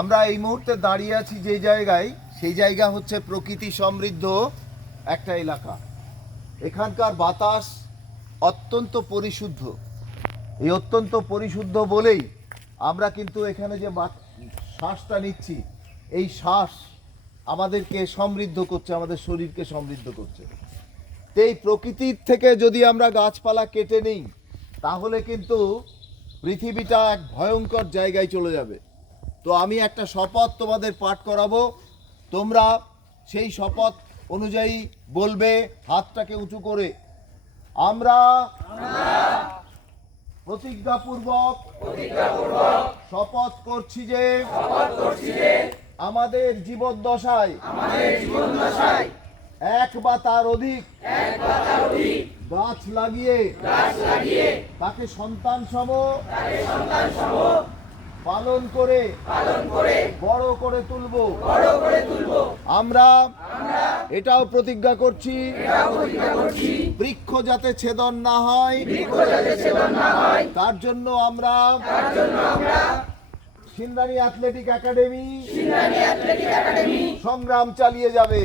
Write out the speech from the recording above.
আমরা এই মুহূর্তে দাঁড়িয়ে আছি যে জায়গায়, সেই জায়গা হচ্ছে প্রকৃতি সমৃদ্ধ একটা এলাকা। এখানকার বাতাস অত্যন্ত পরিশুদ্ধ। এই অত্যন্ত পরিশুদ্ধ বলেই আমরা কিন্তু এখানে যে শ্বাসটা নিচ্ছি, এই শ্বাস আমাদেরকে সমৃদ্ধ করছে, আমাদের শরীরকে সমৃদ্ধ করছে। এই প্রকৃতির থেকে যদি আমরা গাছপালা কেটে নিই, তাহলে কিন্তু পৃথিবীটা এক ভয়ঙ্কর জায়গায় চলে যাবে। তো আমি একটা শপথ তোমাদের পাঠ করাবো, তোমরা সেই শপথ অনুযায়ী বলবে হাতটাকে উঁচু করে। আমরা প্রতিজ্ঞাপূর্বক শপথ করছি যে আমাদের জীবদ্দশায় এক বা তার অধিক গাছ লাগিয়ে তাকে সন্তান সম পালন করে বড় করে তুলব। আমরা এটাও প্রতিজ্ঞা করছি বৃক্ষ যাতে ছেদন না হয়, তার জন্য আমরা সিন্দানি অ্যাথলেটিক একাডেমি সংগ্রাম চালিয়ে যাবে।